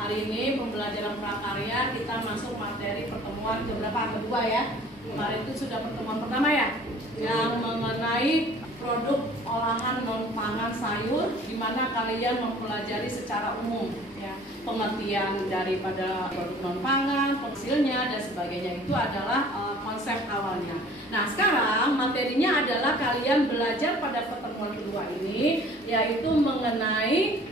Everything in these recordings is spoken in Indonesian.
hari ini pembelajaran prakarya kita masuk materi pertemuan keberapa? Kedua ya. Kemarin itu sudah pertemuan pertama ya, yang mengenai produk olahan non pangan sayur, di mana kalian mempelajari secara umum ya, pengertian daripada produk non pangan, hasilnya dan sebagainya. Itu adalah konsep awalnya. Nah, sekarang materinya adalah kalian belajar pada pertemuan kedua ini, yaitu mengenai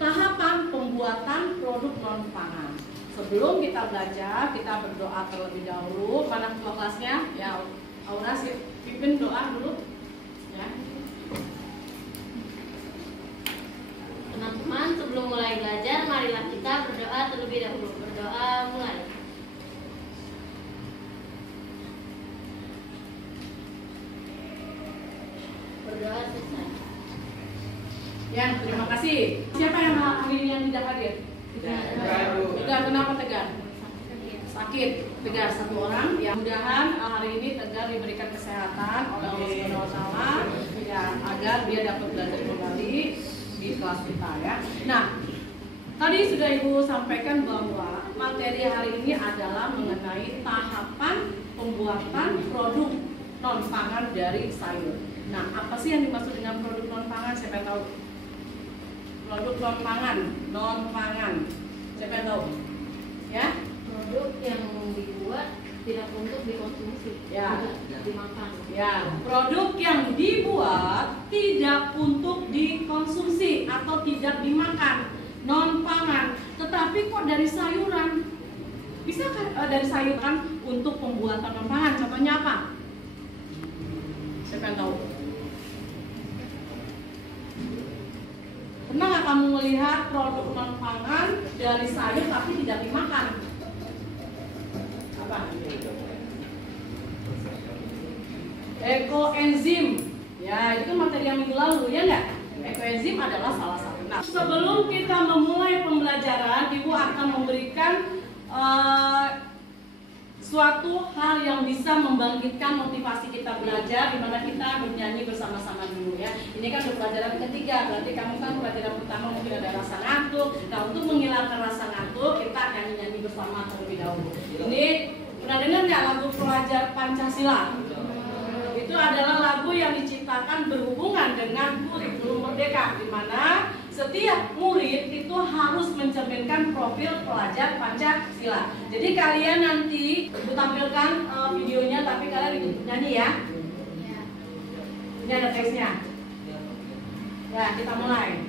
tahapan pembuatan produk non pangan. Sebelum kita belajar, kita berdoa terlebih dahulu. Mana ketua kelasnya? Ya, Aura pimpin doa dulu. Ya. Teman-teman, sebelum mulai belajar, marilah kita berdoa terlebih dahulu. Berdoa mulai. Berdoa selesai. Ya, terima kasih. Siapa yang hari ini yang tidak hadir? Tegar, kenapa Tegar? Sakit. Tegar satu orang. Ya, mudah-mudahan hari ini Tegar diberikan kesehatan oleh Allah Subhanahu wa Ta'ala ya, agar dia dapat belajar kembali di kelas kita ya. Nah, tadi sudah Ibu sampaikan bahwa materi hari ini adalah mengenai tahapan pembuatan produk non pangan dari sayur. Nah, apa sih yang dimaksud dengan produk non pangan? Siapa yang tahu? Produk non pangan. Siapa yang tahu? Ya? Produk yang dibuat tidak untuk dikonsumsi, Ya. tidak dimakan. Ya, produk yang dibuat tidak untuk dikonsumsi atau tidak dimakan, non pangan. Tetapi kok dari sayuran? Bisa kan dari sayuran untuk pembuatan non pangan? Contohnya apa? Siapa yang tahu? Pernah nggak kamu melihat produk non pangan dari sayur tapi tidak dimakan? Apa? Ekoenzim. Ya, itu materi yang minggu lalu, ya nggak? Ekoenzim adalah salah satu. Nah, sebelum kita memulai pembelajaran, Ibu akan memberikan suatu hal yang bisa membangkitkan motivasi kita belajar, di mana kita bernyanyi bersama-sama dulu ya. Ini kan pelajaran ketiga, berarti kamu kan pelajaran pertama mungkin ada rasa ngantuk. Nah, untuk menghilangkan rasa ngantuk, kita nyanyi-nyanyi bersama terlebih dahulu. Ini pernah dengar nggak lagu Pelajar Pancasila? Itu adalah lagu yang diciptakan berhubungan dengan kurikulum merdeka, di mana setiap murid itu harus mencerminkan profil pelajar Pancasila. Jadi kalian nanti Ibu tampilkan videonya, tapi kalian ikut nyanyi ya. Ini ada teksnya. Ya, kita mulai.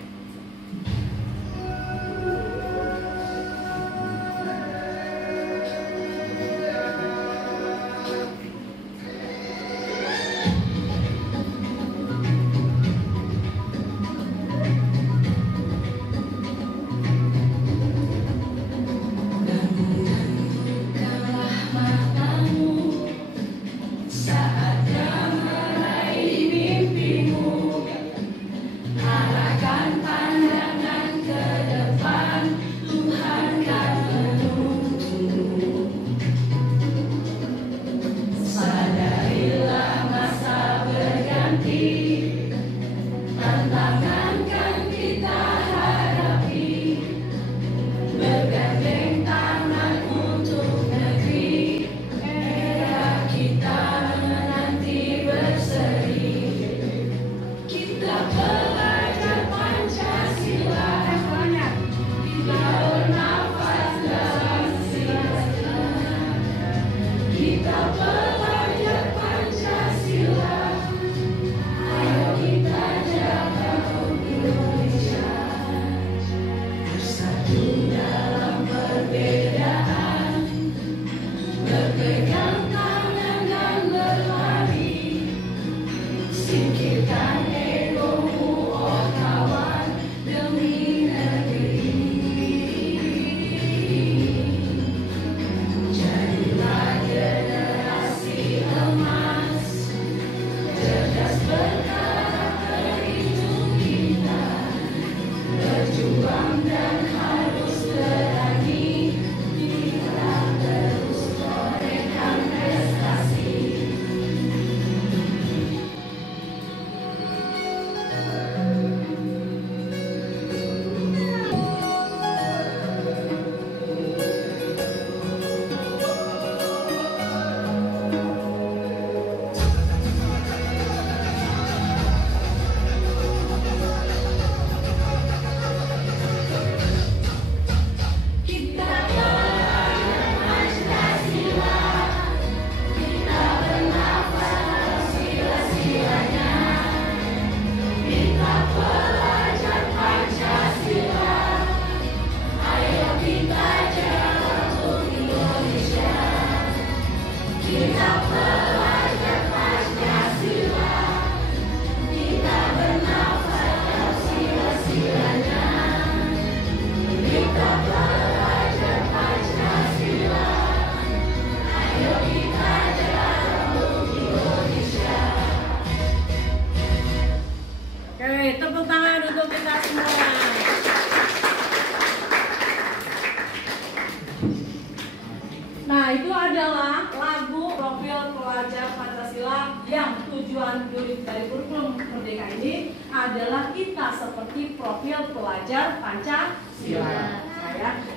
adalah lagu profil pelajar Pancasila yang tujuan dari kurikulum Merdeka ini adalah kita seperti profil pelajar Pancasila.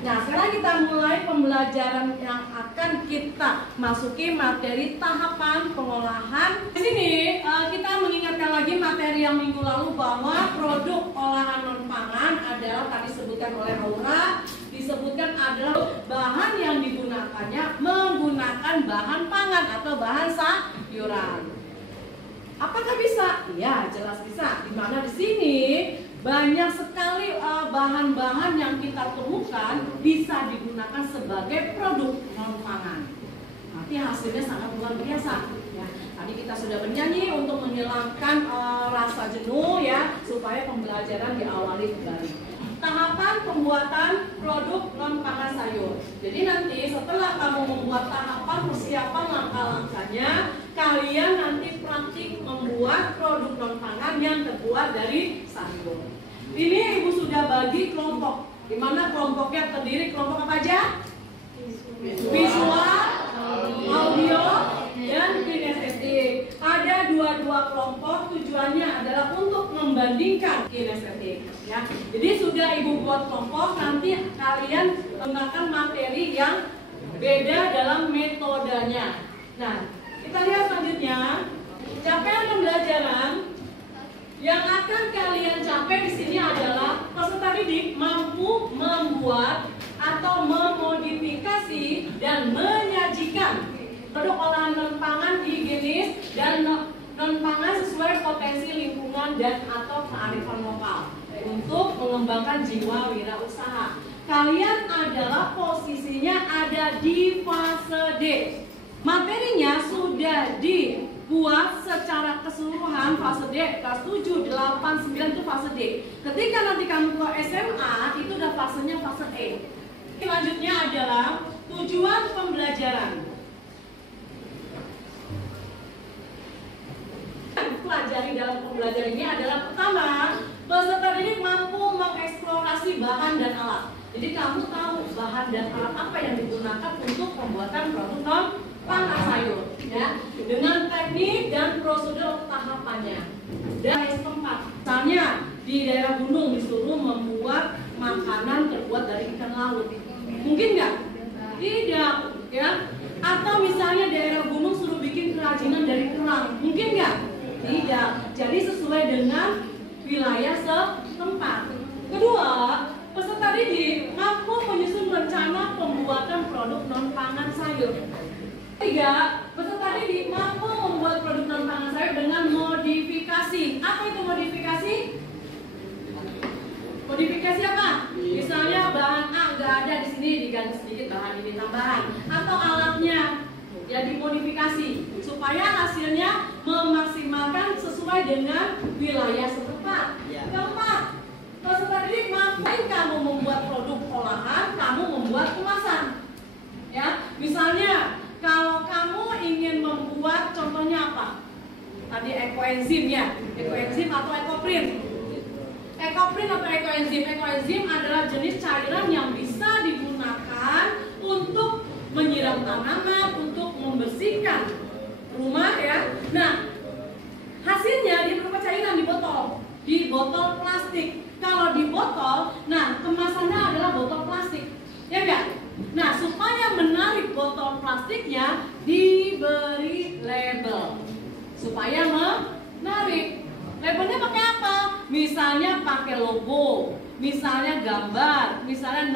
Nah, sekarang kita mulai pembelajaran yang akan kita masuki materi tahapan pengolahan. Di sini kita mengingatkan lagi materi yang minggu lalu bahwa produk olahan non pangan adalah tadi disebutkan oleh Aura, disebutkan adalah bahan yang digunakannya menggunakan bahan pangan atau bahan sayuran. Apakah bisa? Ya, jelas bisa. Di mana di sini banyak sekali bahan-bahan yang kita temukan bisa digunakan sebagai produk non pangan. Nanti hasilnya sangat luar biasa. Ya, tadi kita sudah bernyanyi untuk menghilangkan rasa jenuh ya, supaya pembelajaran diawali kembali. Tahapan pembuatan produk non pangan sayur. Jadi nanti setelah kamu membuat tahapan persiapan langkah-langkahnya, kalian nanti praktik membuat produk non pangan yang terbuat dari sayur. Ini ibu sudah bagi kelompok. Di mana kelompoknya terdiri kelompok apa aja? Visual, audio, dan kinestetik. Ada dua kelompok, tujuannya adalah untuk membandingkan kinestetik. Ya. Jadi sudah ibu buat kelompok, nanti kalian menggunakan materi yang beda dalam metodenya. Nah, kita lihat selanjutnya capaian pembelajaran yang akan kalian capai di sini adalah peserta didik mampu membuat atau memodifikasi dan menyajikan produk olahan non pangan higienis dan non pangan sesuai potensi lingkungan dan atau kearifan lokal untuk mengembangkan jiwa wirausaha. Kalian adalah posisinya ada di fase D. Materinya sudah dibuat secara keseluruhan fase D, kelas 7, 8, 9 itu fase D. Ketika nanti kamu ke SMA, itu udah fasenya fase E. Selanjutnya adalah tujuan pembelajaran. Pelajari dalam pembelajaran ini adalah pertama, peserta didik mampu mengeksplorasi bahan dan alat. Jadi kamu tahu bahan dan alat apa yang digunakan untuk pembuatan produk non pangan sayur, ya, dengan teknik dan prosedur tahapannya. Dan setempat, misalnya di daerah gunung disuruh membuat makanan terbuat dari ikan laut, mungkin nggak? Tidak, ya. Atau misalnya daerah gunung suruh bikin kerajinan dari kerang, mungkin nggak? Tidak. Jadi sesuai dengan wilayah setempat. Kedua, peserta didik mampu menyusun rencana pembuatan produk non pangan sayur. Tiga, peserta didik mampu membuat produk non pangan sayur dengan modifikasi. Apa itu modifikasi? Modifikasi apa? Misalnya bahan A nggak ada di sini, diganti sedikit bahan ini tambahan, atau alatnya ya dimodifikasi supaya hasilnya memaksimalkan sesuai dengan wilayah setempat. Keempat, peserta didik mampu kamu membuat produk olahan, kamu membuat kemasan. Ya, misalnya kalau kamu ingin membuat contohnya apa? Tadi ekoenzim ya, ekoenzim atau ekoprint. Ekoprint atau ekoenzim. Ekoenzim adalah jenis cairan yang bisa digunakan untuk menyiram tanaman, untuk membersihkan rumah ya. Nah, hasilnya dia berupa cairan di botol plastik. Kalau di botol, nah kemasannya adalah botol plastik, ya enggak? Nah, supaya menarik botol plastiknya diberi label supaya menarik. Labelnya pakai apa? Misalnya pakai logo, misalnya gambar, misalnya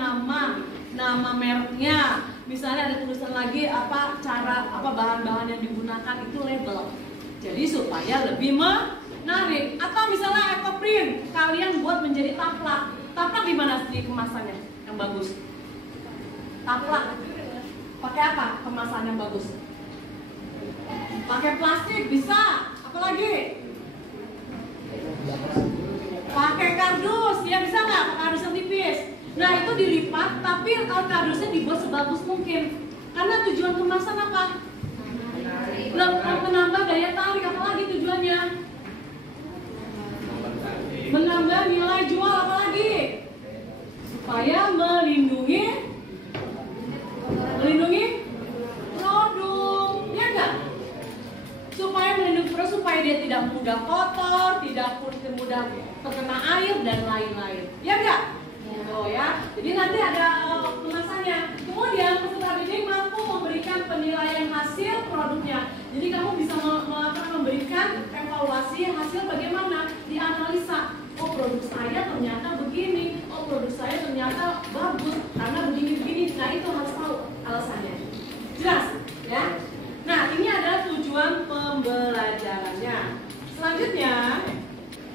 nama mereknya, misalnya ada tulisan lagi apa bahan-bahan yang digunakan, itu label. Jadi supaya lebih menarik. Atau misalnya ekoprint, kalian buat menjadi taplak. Taplak di mana sih kemasannya yang bagus? Taplak. Pakai apa kemasan yang bagus? Pakai plastik bisa. Apa lagi? Pakai kardus. Ya bisa nggak? Kardus yang tipis. Nah itu dilipat, tapi kardusnya dibuat sebagus mungkin. Karena tujuan kemasan apa? Menambah daya tarik. Apa lagi tujuannya? Menambah nilai jual. Apa lagi? Supaya melindungi dia tidak mudah kotor, tidak mudah terkena air dan lain-lain. Ya enggak? Oh ya. Jadi nanti ada kemasannya. Kemudian peserta didik mampu memberikan penilaian hasil produknya. Jadi kamu bisa memberikan evaluasi hasil bagaimana, dianalisa. Oh, produk saya ternyata begini. Oh, produk saya ternyata bagus karena begini-begini. Nah, itu harus tahu alasannya. Jelas? Ya. Nah, ini adalah tujuan pembelajarannya. Selanjutnya,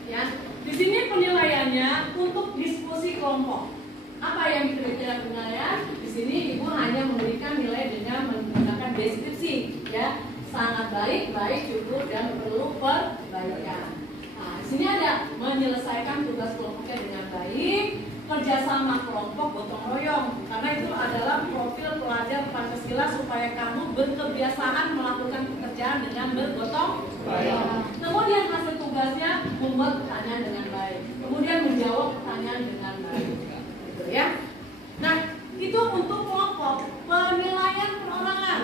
ya, di sini penilaiannya untuk diskusi kelompok. Apa yang dikira penilaian? Di sini ibu hanya memberikan nilai dengan menggunakan deskripsi, ya, sangat baik, baik, cukup, dan perlu perbaikan. Nah, di sini ada menyelesaikan tugas kelompoknya dengan baik, kerjasama kelompok gotong royong, karena itu adalah profil pelajar Pancasila supaya kamu berkebiasaan melakukan pekerjaan dengan bergotong royong. Kemudian hasil tugasnya membuat pertanyaan dengan baik, kemudian menjawab pertanyaan dengan baik, gitu ya. Nah, itu untuk kelompok. Penilaian perorangan.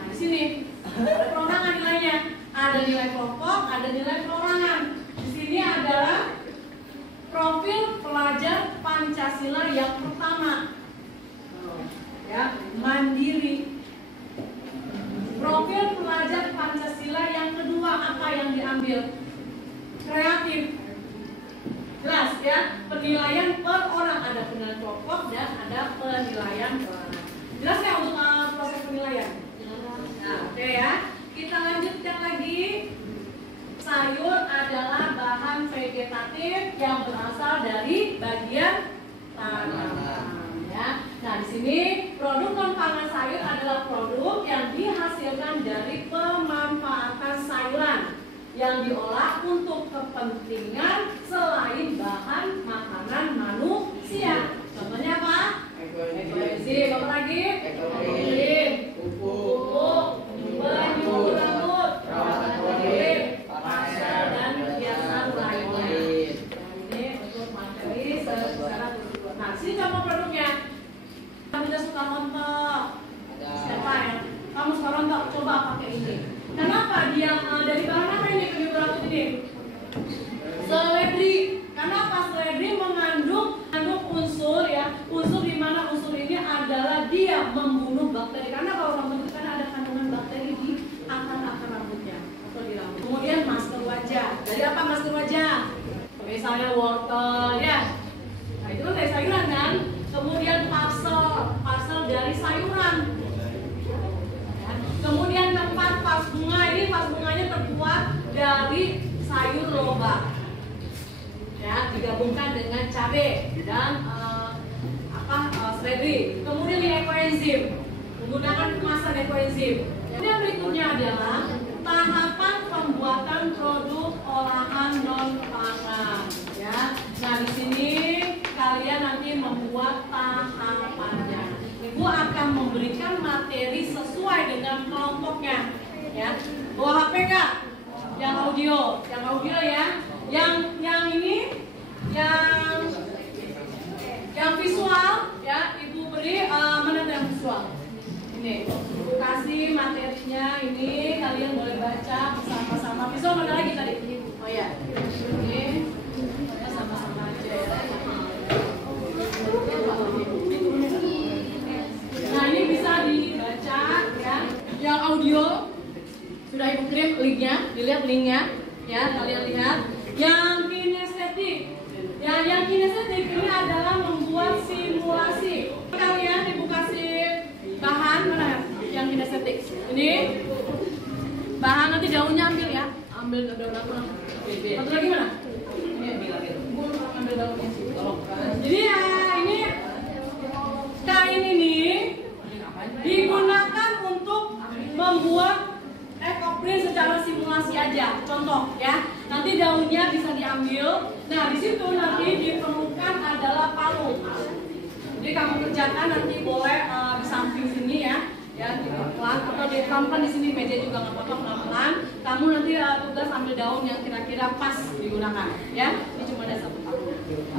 Nah, di sini ada perorangan nilainya, ada nilai kelompok, ada nilai perorangan. Di sini adalah profil pelajar Pancasila yang pertama, ya, mandiri. Profil pelajar Pancasila yang kedua, apa yang diambil? Kreatif. Jelas ya, penilaian per orang, ada penilaian kelompok dan ada penilaian perorangan. Jelas ya untuk proses penilaian? Nah, oke ya. Kita lanjutkan lagi. Sayur adalah bahan vegetatif yang berasal dari bagian tanaman, ya. Nah, di sini produk non-pangan sayur adalah produk yang dihasilkan dari pemanfaatan sayuran yang diolah untuk kepentingan selain bahan makanan manusia. Contohnya apa? Ekoenzim. Apa lagi? Ekoenzim, pupuk, penyumbur rambut, perawatan kulit, dan hiasan lain-lain. Ini untuk materi secara keseluruhan. Nah, sini contoh produknya. Kamu udah suka rontok? Siapa yang? Kamu suka rontok? Coba pakai ini. Kenapa dia dari bahan apa ini penyumbur rambut ini? Seledri. Kenapa seledri mengandung unsur, ya? Unsur di mana unsur ini adalah dia membunuh bakteri. Karena kalau rambut itu kan ada kandungan bakteri di akar-akar rambutnya atau di rambut. Kemudian masker wajah. Dari apa masker wajah? Misalnya wortel, ya. Nah, itu kan dari sayuran kan? Kemudian parsel dari sayuran. Ya. Kemudian keempat, vas bunga. Ini vas bunganya terbuat dari sayur lobak. Ya, digabungkan dengan cabai dan seledri. Kemudian ini ekoenzim, menggunakan kemasan ekoenzim. Yang berikutnya adalah tahapan pembuatan produk olahan non pangan. Ya, nah di sini kalian nanti membuat tahapannya. Ibu akan memberikan materi sesuai dengan kelompoknya. Ya, bawa HP kak? Yang audio ya. Yang ini, yang visual, ya, ibu beri mana yang visual? Ini, ibu kasih materinya ini, kalian boleh baca bersama-sama. Visual mana lagi tadi? Oh ya, ini sama-sama aja ya. Nah ini bisa dibaca ya. Yang audio sudah ibu kirim linknya, dilihat linknya, ya kalian lihat. Yang kinestetik, ya, yang kinestetik ini adalah membuat simulasi. Kalian ibu kasih bahan mana? Yang kinestetik ini bahan, nanti daunnya ambil ya, ambil daun apa? Satu lagi mana? Ini ambil daunnya. Jadi ya ini kain ini digunakan untuk membuat ekoprint secara simulasi aja. Contoh ya. Nanti daunnya bisa diambil. Nah, di situ nanti diperlukan adalah palu. Jadi kamu kerjakan nanti boleh di samping sini ya, di pelan atau ditampilkan di sini meja juga nggak apa-apa pelan-pelan. Kamu nanti tugas ambil daun yang kira-kira pas digunakan, ya. Ini cuma ada satu palu.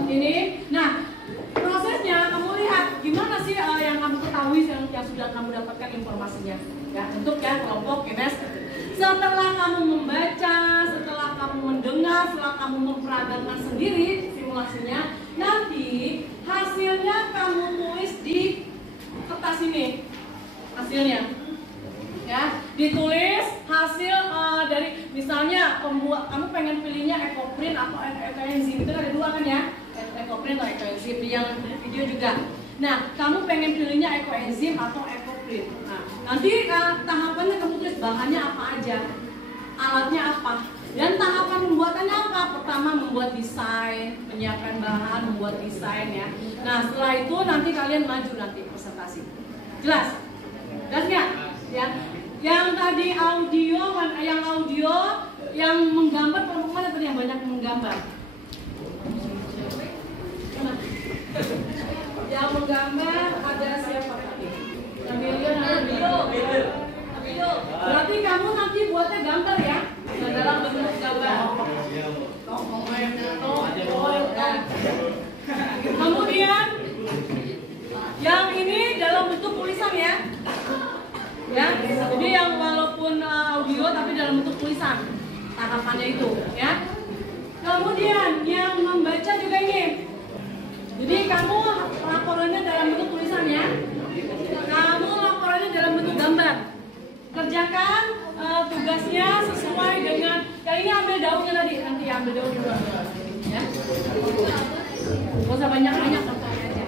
Ini, nah prosesnya kamu lihat gimana sih yang kamu ketahui yang sudah sudah kamu dapatkan informasinya. Ya, untuk ya kelompok kinestetik. Setelah kamu membaca, setelah kamu mendengar, setelah kamu memperagakan sendiri simulasinya, nanti hasilnya kamu tulis di kertas ini. Hasilnya, ya, ditulis hasil dari misalnya pembuat kamu pengen pilihnya ekoprint atau ekoenzim, itu ada dua kan ya, ekoprint atau ekoenzim di yang video juga. Nah, kamu pengen pilihnya ekoenzim atau ekoprint. Nah, nanti tahapannya kamu tulis bahannya apa aja, alatnya apa, dan tahapan pembuatannya apa. Pertama membuat desain, menyiapkan bahan, membuat desain ya. Nah, setelah itu nanti kalian maju nanti presentasi. Jelas? Jelas nggak? Ya. Yang tadi audio, yang menggambar kelompok mana tadi yang banyak menggambar? Yang menggambar ada siapa tadi? Video. Berarti kamu nanti buatnya gambar ya? Dalam bentuk gambar. Kemudian yang ini dalam bentuk tulisan ya. Ya, jadi yang walaupun audio tapi dalam bentuk tulisan tahapannya itu ya. Kemudian yang membaca juga ini. Jadi kamu laporannya dalam bentuk tulisan ya. Kamu laporannya dalam bentuk gambar. Kerjakan tugasnya sesuai dengan. Yang ini ambil daunnya tadi, nanti ambil daun juga. Ya. Gak usah banyak-banyak contohnya aja.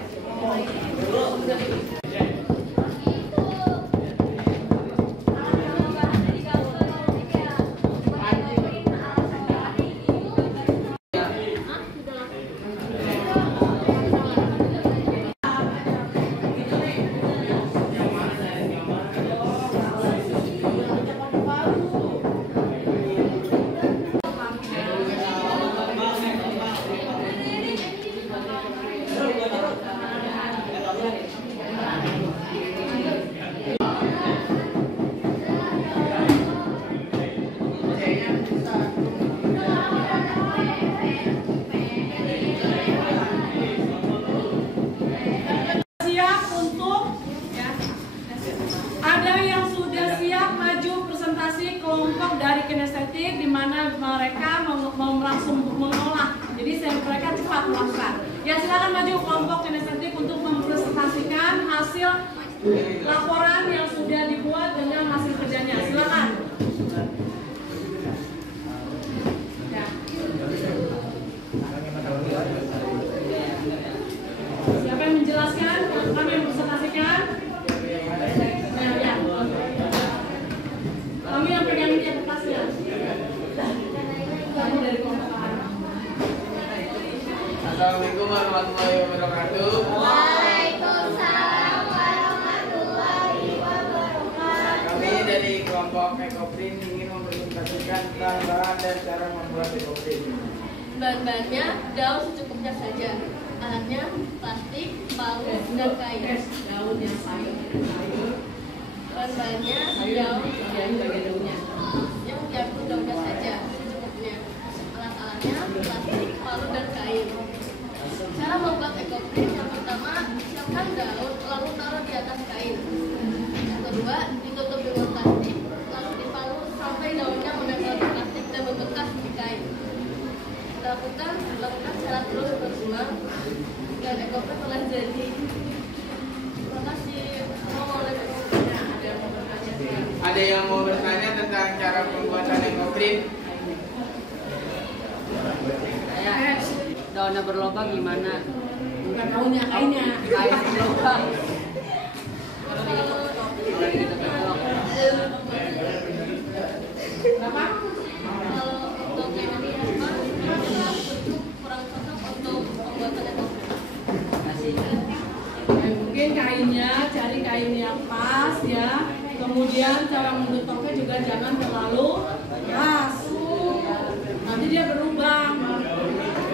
Kelompok dari kinestetik di mana mereka mau langsung mengolah, jadi mereka cepat melakukan. Ya silakan maju kelompok kinestetik untuk mempresentasikan hasil laporan yang sudah dibuat dengan hasil kerjanya. Silakan. Ya. Siapa yang menjelaskan? Kami yang mempresentasikan. Kami yang pegang di kertasnya. Kamu dari kelompok apa? Assalamualaikum warahmatullahi wabarakatuh. Waalaikumsalam warahmatullahi wabarakatuh. Kami dari kelompok ekoprint ingin mempresentasikan tentang bahan dan cara membuat ekoprint. Bahan-bahannya daun secukupnya saja. Alatnya plastik, palu, dan kain. Daun yang sayur. Bahan-bahannya daun, yang diambil daunnya saja secukupnya. Alat-alatnya plastik, palu, dan kain. Cara membuat ekoprint yang pertama, siapkan daun lalu taruh di atas kain. Yang kedua, ditutup dengan plastik lalu dipalu sampai daunnya menempel di plastik dan membekas di kain. Lakukan secara terus berulang dan ekoprint telah jadi. Terima kasih. Ada yang mau bertanya tentang cara pembuatan ekoprint? Daunnya berlobang gimana? Bukan daunnya, kainnya. Kain berlobang. Kenapa? Kalau untuk yang ini apa? Kurang cocok untuk pembuatan ekoprint. Mungkin kainnya, cari kain yang pas ya. Kemudian cara membentuknya juga jangan terlalu keras. Nanti dia berlubang.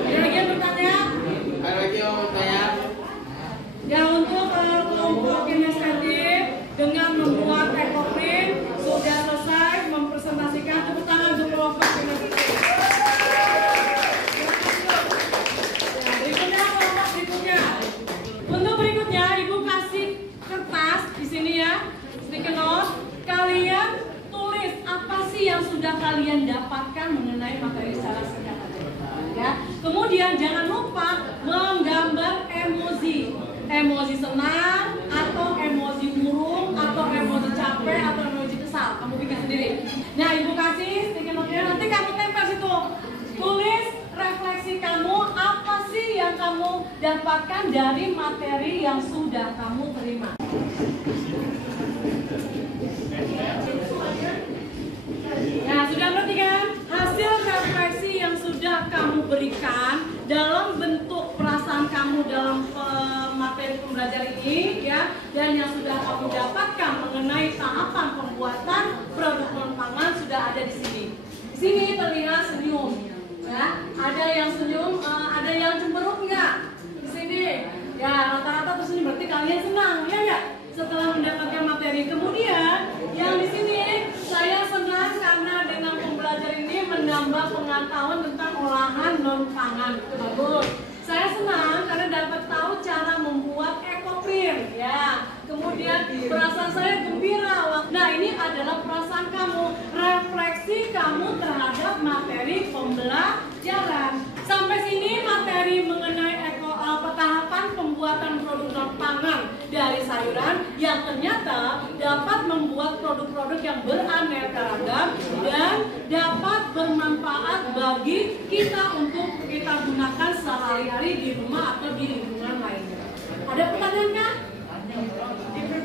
Ada lagi yang bertanya? Ada lagi yang mau bertanya? Ya untuk kelompok kinestetik dengan membuat ekoprint sudah selesai mempresentasikan. Tepuk tangan untuk kelompok kinestetik. Ya, berikutnya kelompok berikutnya. Untuk berikutnya ibu kasih kertas di sini ya. sticky note, kalian tulis apa sih yang sudah kalian dapatkan mengenai materi secara singkat aja. Ya. Kemudian jangan lupa menggambar emoji. Emoji senang atau emoji murung atau emoji capek atau emoji kesal. Kamu bikin sendiri. Nah, Ibu kasih sticky note-nya, nanti kamu tempel situ. Tulis refleksi kamu, apa sih yang kamu dapatkan dari materi yang sudah kamu terima. Nah, sudah berarti kan hasil refleksi yang sudah kamu berikan dalam bentuk perasaan kamu dalam materi pembelajaran ini ya, dan yang sudah kamu dapatkan mengenai tahapan pembuatan produk non-pangan sudah ada di sini. Di sini terlihat senyum ya, ada yang senyum, ada yang cemberut enggak? Di sini ya, rata-rata terus ini berarti kalian senang ya enggak? Setelah mendapatkan materi. Kemudian yang di sini saya senang karena dengan pembelajaran ini menambah pengetahuan tentang olahan non-pangan. Bagus. Saya senang karena dapat tahu cara membuat ekoprint ya. Kemudian perasaan saya gembira. Nah, ini adalah perasaan kamu, refleksi kamu terhadap materi pembelajaran. Sampai sini materi mengenai tahapan pembuatan produk non-pangan dari sayuran yang ternyata dapat membuat produk-produk yang beraneka ragam dan dapat bermanfaat bagi kita untuk kita gunakan sehari-hari di rumah atau di lingkungan lainnya. Ada pertanyaan kan?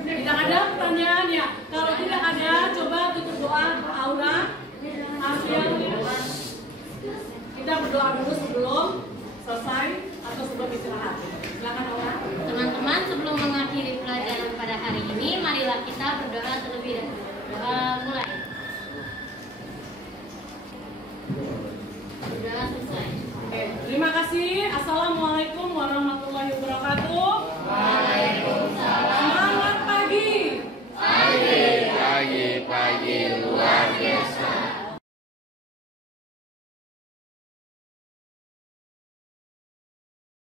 Tidak ada pertanyaan ya? Kalau tidak ada, coba tutup doa Aura. Kita berdoa dulu sebelum selesai atau sebelum istirahat. Silakan Aura. Teman-teman, sebelum mengakhiri pelajaran pada hari ini, marilah kita berdoa terlebih dahulu. Mulai. Berdoa selesai. Oke, terima kasih. Assalamualaikum warahmatullahi wabarakatuh. Waalaikumsalam. Semangat pagi. Pagi luar biasa.